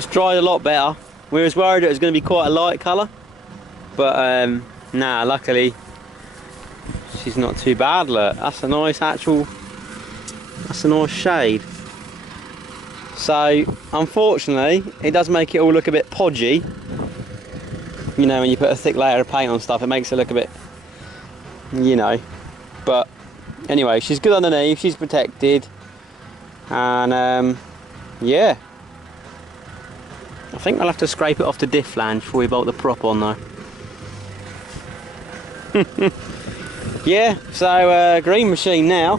It's dried a lot better. We was worried it was going to be quite a light colour, but nah, luckily she's not too bad. Look, that's a nice shade. So unfortunately it does make it all look a bit podgy. You know, when you put a thick layer of paint on stuff, it makes it look a bit, you know. But anyway, she's good underneath, she's protected, and yeah. I think I'll have to scrape it off the diff flange before we bolt the prop on though. Yeah, so green machine now.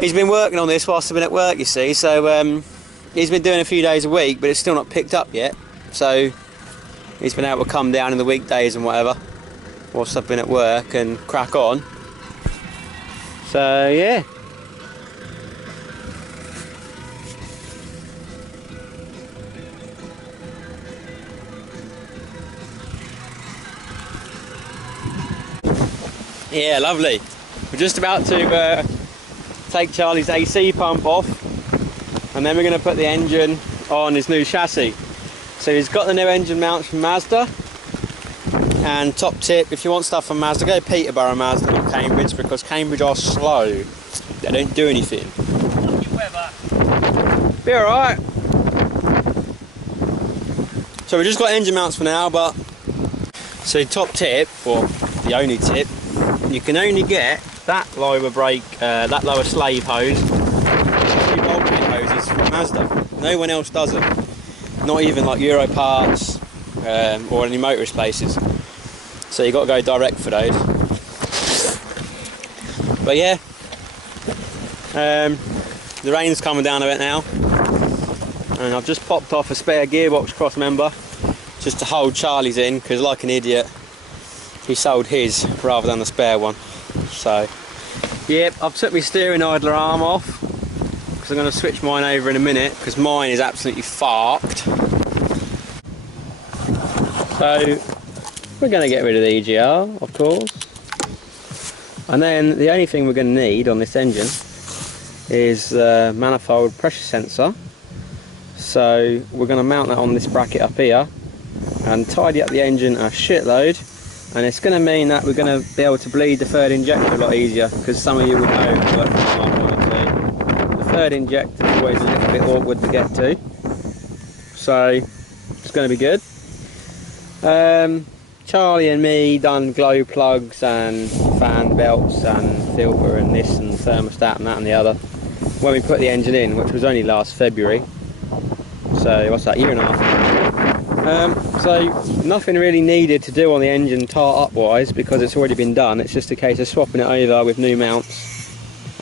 He's been working on this whilst I've been at work, you see, so he's been doing a few days a week, but it's still not picked up yet. So he's been able to come down in the weekdays and whatever whilst I've been at work and crack on. So yeah. Yeah, lovely. We're just about to take Charlie's AC pump off, and then we're going to put the engine on his new chassis. So he's got the new engine mounts from Mazda. And top tip, if you want stuff from Mazda, go Peterborough Mazda, not Cambridge, because Cambridge are slow. They don't do anything. Be alright. So we just got engine mounts for now, but so top tip, or the only tip, you can only get that lower brake, that lower slave hose, two bulkhead hoses from Mazda. No one else does them. Not even like Euro parts or any motorist places. So you've got to go direct for those. But yeah, the rain's coming down a bit now, and I've just popped off a spare gearbox cross member just to hold Charlie's in, because like an idiot he sold his rather than the spare one. So yep, I've took my steering idler arm off because I'm going to switch mine over in a minute, because mine is absolutely farked. So we're going to get rid of the EGR, of course, and then the only thing we're going to need on this engine is the manifold pressure sensor. So we're going to mount that on this bracket up here and tidy up the engine a shitload, and it's going to mean that we're going to be able to bleed the third injector a lot easier, because some of you would know the third injector is always a little bit awkward to get to, so it's going to be good. Charlie and me done glow plugs and fan belts and filter and this and thermostat and that and the other when we put the engine in, which was only last February. So what's that, year and a half. So nothing really needed to do on the engine tart up wise, because it's already been done. It's just a case of swapping it over with new mounts,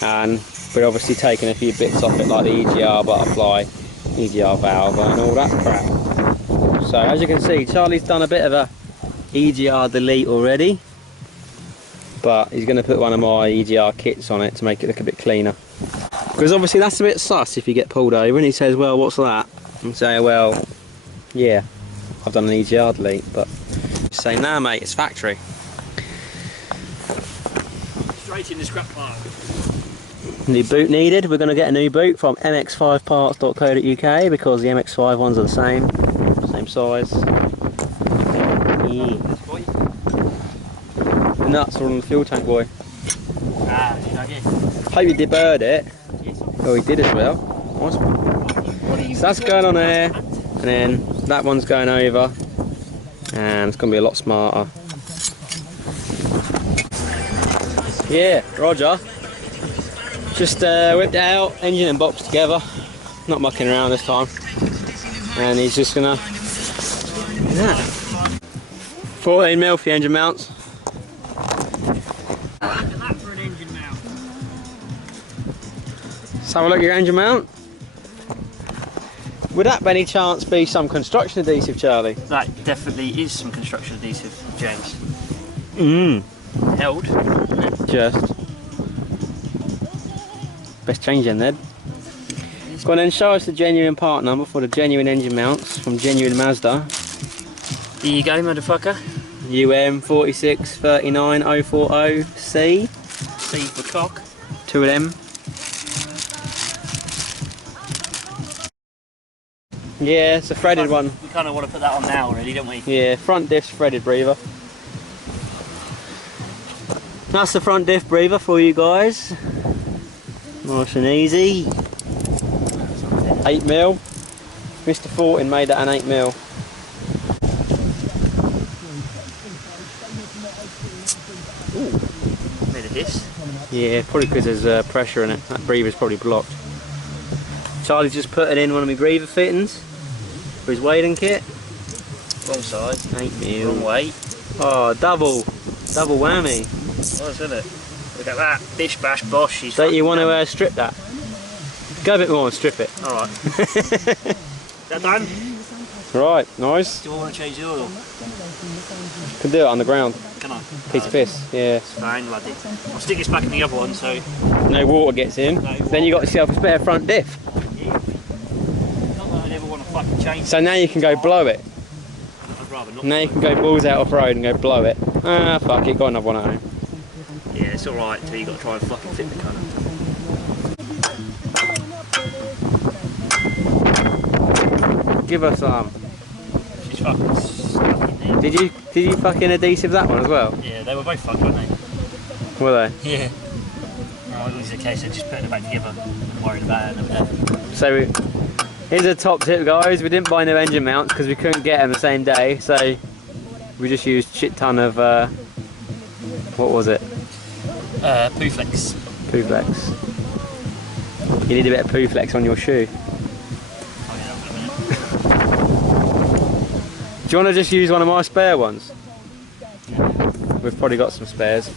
and we're obviously taking a few bits off it, like the EGR butterfly, EGR valve and all that crap. So as you can see, Charlie's done a bit of a EGR delete already, but he's going to put one of my EGR kits on it to make it look a bit cleaner, because obviously that's a bit sus if you get pulled over and he says, well, what's that? And say, well, yeah, I've done an EGR delete. But say, nah mate, it's factory. Straight in the scrap pile. New boot needed. We're going to get a new boot from mx5parts.co.uk, because the MX5 ones are the same size. Yeah. The nuts are on the fuel tank, boy. Ah, okay. Hope you deburred it. Yes. Oh, he did as well. Nice one. So that's going on there, and then that one's going over, and it's going to be a lot smarter. Yeah, Roger. Just whipped it out, engine and box together. Not mucking around this time. And he's just going to... Yeah. 14mm for the engine mounts. Let's have a look at your engine mount. Would that by any chance be some construction adhesive, Charlie? That definitely is some construction adhesive, James. Held. Just. Best change in then. Go on then, show us the genuine part number for the genuine engine mounts from Genuine Mazda. Here you go, motherfucker. UM4639040C. C for cock. 2 of them. Yeah, it's a threaded one. We kind of want to put that on now, really, don't we? Yeah, front diff's threaded breather. That's the front diff breather for you guys. Nice and easy. 8mm. Mr. Fortin made that an 8mm. Ooh, made a hiss. Yeah, probably because there's pressure in it. That breather's probably blocked. Charlie's just putting in one of my breather fittings for his wading kit. Wrong side. 8mm. Wrong weight. Oh, double whammy. Oh, isn't it? Look at that. Bish bash bosh. Don't you want to strip that? Go a bit more and strip it. Alright. Is that done? Right, nice. Do I want to change the oil? Can do it on the ground. Can I? Piece of piss, yeah. It's fine, laddie. I'll stick this back in the other one, so... No water gets in. No Then you got yourself a spare front diff. Yeah. Not that I'd ever want to fucking change So now you can go blow it. I'd rather not. Now you can go balls out off road and go blow it. Ah, fuck it, got another one at home. Yeah, it's alright until you got to try and fucking fit the colour. Give us some. She's fucking stuck in there. Did you fucking adhesive that one as well? Yeah, they were both fucked, weren't they? Were they? Yeah. No, it was the case of just putting it back together and worrying about it another day. So here's a top tip, guys. We didn't buy new engine mounts because we couldn't get them the same day. So we just used shit ton of what was it? Pooflex. Pooflex. You need a bit of Pooflex on your shoe. Oh yeah, in a minute. Do you want to just use one of my spare ones? We've probably got some spares.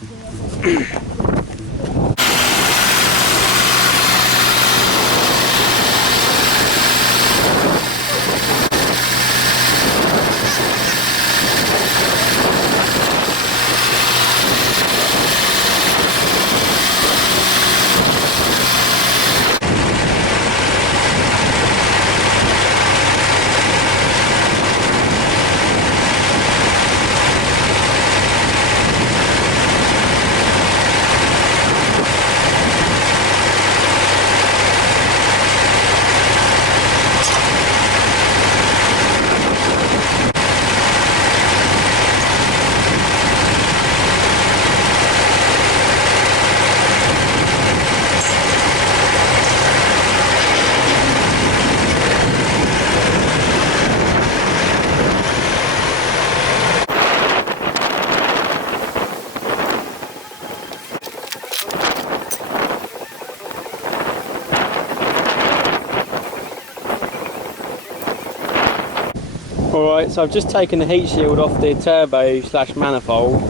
Alright, so I've just taken the heat shield off the turbo slash manifold.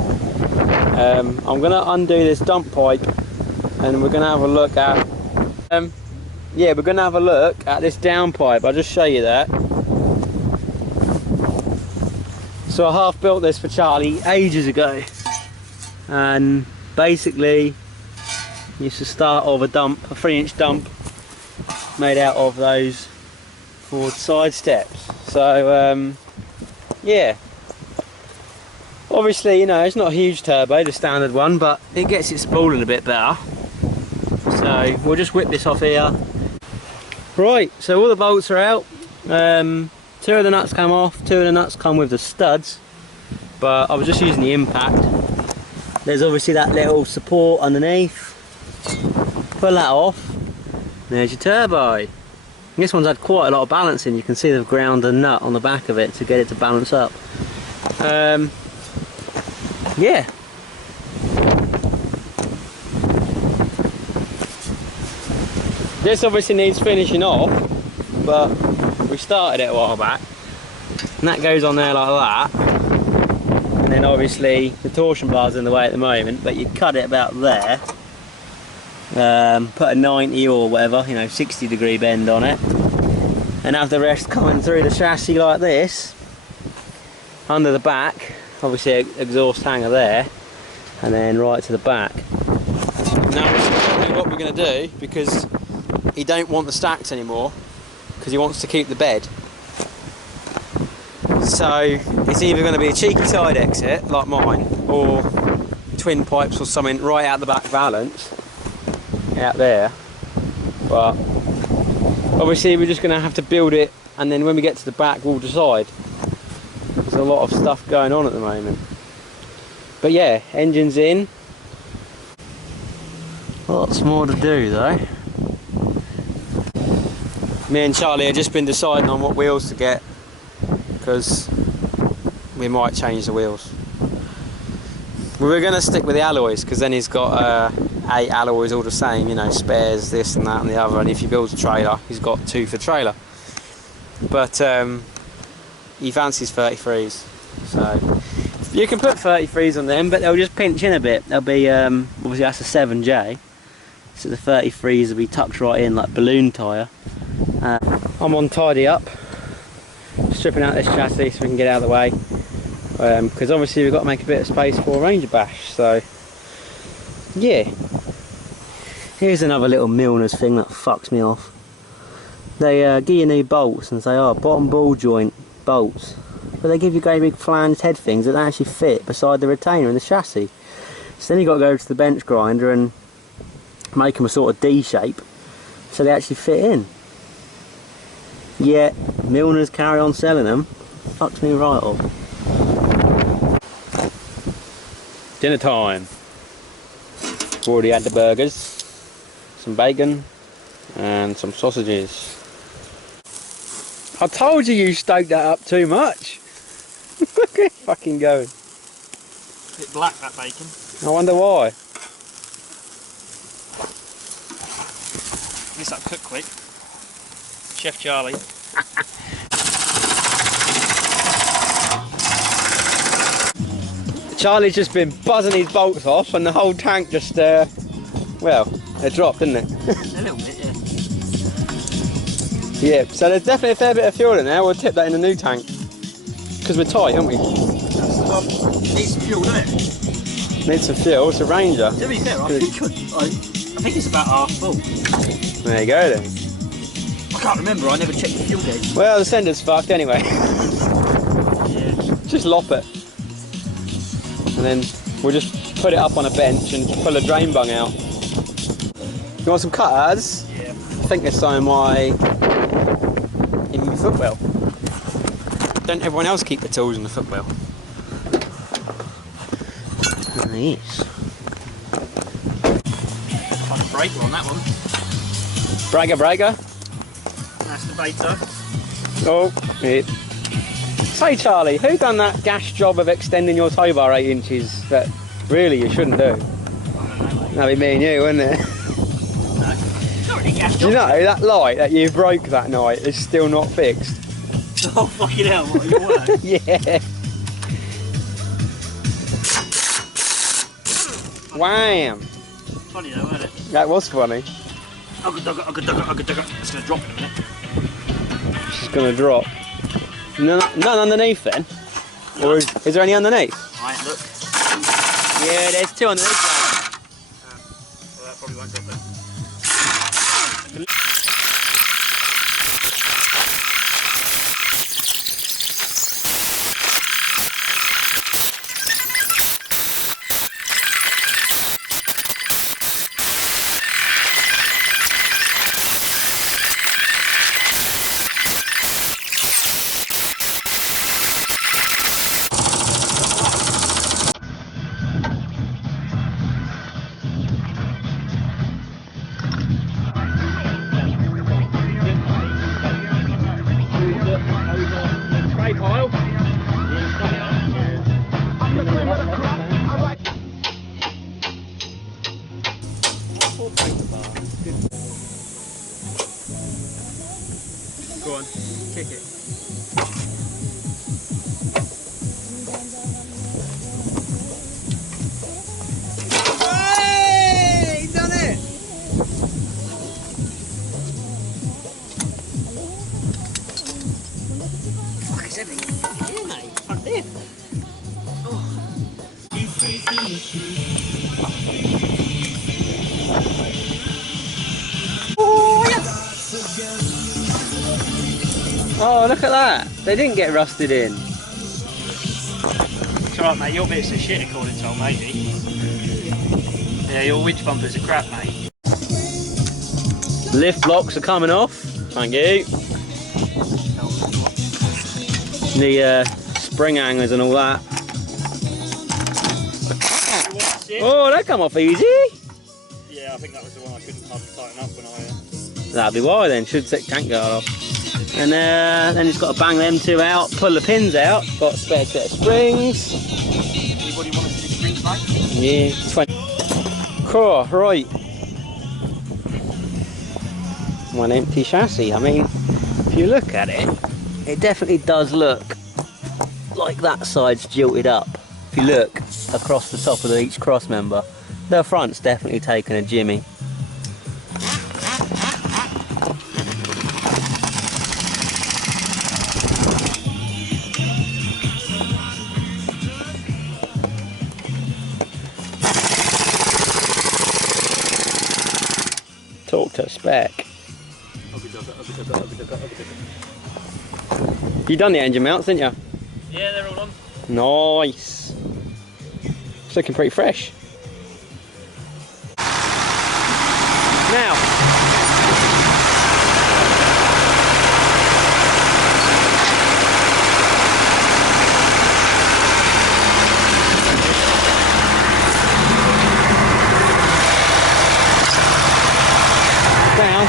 I'm going to undo this dump pipe and we're going to have a look at we're going to have a look at this down pipe. I'll just show you that. So I half built this for Charlie ages ago, and basically used to start off a 3-inch dump made out of those forward side steps. So yeah, obviously, you know, it's not a huge turbo, the standard one, but it gets it spooling a bit better. So we'll just whip this off here. Right, so all the bolts are out. 2 of the nuts come off, 2 of the nuts come with the studs, but I was just using the impact. There's obviously that little support underneath. Pull that off, there's your turbo. This one's had quite a lot of balancing. You can see they've ground a nut on the back of it to get it to balance up. Yeah. This obviously needs finishing off, but we started it a while back. And that goes on there like that. And then obviously the torsion bar's in the way at the moment, but you cut it about there. Put a 90 or whatever, you know, 60-degree bend on it, and have the rest coming through the chassis like this, under the back, obviously exhaust hanger there, and then right to the back. Now what we're going to do, because he don't want the stacks anymore, because he wants to keep the bed, so it's either going to be a cheeky side exit like mine, or twin pipes or something right out the back valance out there. But obviously we're just going to have to build it and then when we get to the back we'll decide. There's a lot of stuff going on at the moment. But yeah, engine's in. Lots more to do though. Me and Charlie have just been deciding on what wheels to get, because we might change the wheels. We were going to stick with the alloys, because then he's got 8 alloys all the same, you know, spares, this and that and the other, and if he builds a trailer he's got 2 for trailer. But he fancies 33s, so you can put 33s on them, but they'll just pinch in a bit. They'll be obviously that's a 7J, so the 33s will be tucked right in like balloon tyre. I'm on tidy up, stripping out this chassis so we can get out of the way, because obviously we've got to make a bit of space for a Ranger bash. So yeah, here's another little Milner's thing that fucks me off. They give you new bolts and say, oh, bottom ball joint bolts, but they give you great big flanged head things that don't actually fit beside the retainer in the chassis. So then you've got to go to the bench grinder and make them a sort of D shape so they actually fit in. Yet Milner's carry on selling them. Fucks me right off. Dinner time. We've already had the burgers, some bacon and some sausages. I told you stoked that up too much. Look at it fucking going. Bit black, that bacon. I wonder why. At least that cooked quick. Chef Charlie. Charlie's just been buzzing his bolts off and the whole tank just, well, it dropped, didn't it? A little bit, yeah. Yeah, so there's definitely a fair bit of fuel in there. We'll tip that in the new tank. Because we're tight, aren't we? That's the one. Needs some fuel, doesn't it? Needs some fuel, it's a Ranger. To be fair, I think it's about half full. There you go then. I can't remember, I never checked the fuel gauge. Well, the sender's fucked anyway. Yeah. Just lop it. And then we'll just put it up on a bench and pull a drain bung out. You want some cutters? Yeah. I think there's some in my footwell. Don't everyone else keep the tools in the footwell? Nice. On a breaker on that one. Breaker. That's the beta. Oh, it. Say Charlie, who done that gash job of extending your tow bar 8 inches that really you shouldn't do? I don't know, mate. That'd be me and you, wouldn't it? No. It's not really gas Do job. you know that light that you broke that night is still not fixed? Oh fucking hell, what, your work? Yeah. Wham! Funny though, wasn't it? That was funny. It's going to drop in a minute. She's gonna drop. None underneath then? Or is there any underneath? Alright, look. Yeah, there's 2 underneath. Well, that probably won't drop then. Go on, kick it. Hey, done it! Fuck, it's heavy. Yeah, mate. Fuck this. Oh, look at that. They didn't get rusted in. It's alright, mate. Your bit's a shit according to old matey. Yeah, your winch bumpers are crap, mate. Lift blocks are coming off. Thank you. Tell the spring hangers and all that. Oh, that come off easy. Yeah, I think that was the one I couldn't hardly tighten up when I... That'll be why then, should take tank guard off. And then he's got to bang them two out, pull the pins out, got a spare set of springs. Anybody want to see springs, mate? Yeah, 20. Cool, right. One empty chassis. I mean, if you look at it, it definitely does look like that side's jilted up. If you look across the top of each cross member, the front's definitely taken a jimmy. Talk to spec. You done the engine mounts, didn't you? Yeah, they're all on. Nice. It's looking pretty fresh. Now. Down.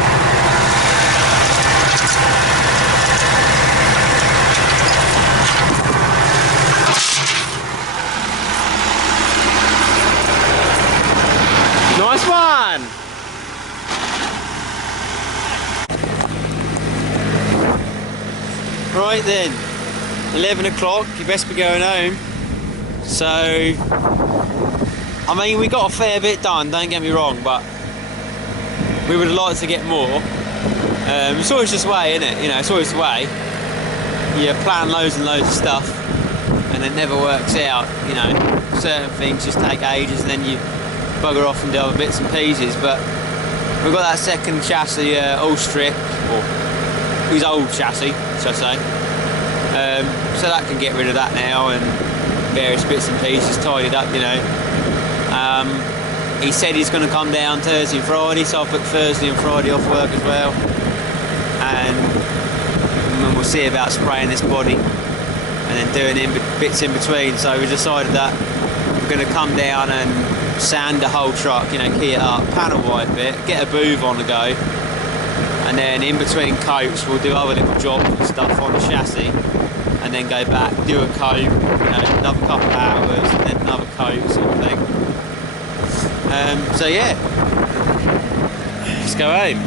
Nice one! Right then, 11 o'clock, you best be going home. So, I mean, we got a fair bit done, don't get me wrong, but we would have liked to get more. It's always this way, isn't it? You know, it's always the way. You plan loads and loads of stuff and it never works out, you know. Certain things just take ages and then you bugger off and do other bits and pieces, but we've got that second chassis all stripped, or his old chassis, should I say. So that can get rid of that now and various bits and pieces tidied up, you know. He said he's going to come down Thursday and Friday, so I'll put Thursday and Friday off work as well. And we'll see about spraying this body and then doing bits in between. So we decided that we're going to come down and sand the whole truck, you know, key it up, panel wipe it, get a booth on the go, and then in between coats we'll do other little jobs and stuff on the chassis, and then go back, do a coat, you know, another couple of hours, and then another coat sort of thing. So yeah, let's go home.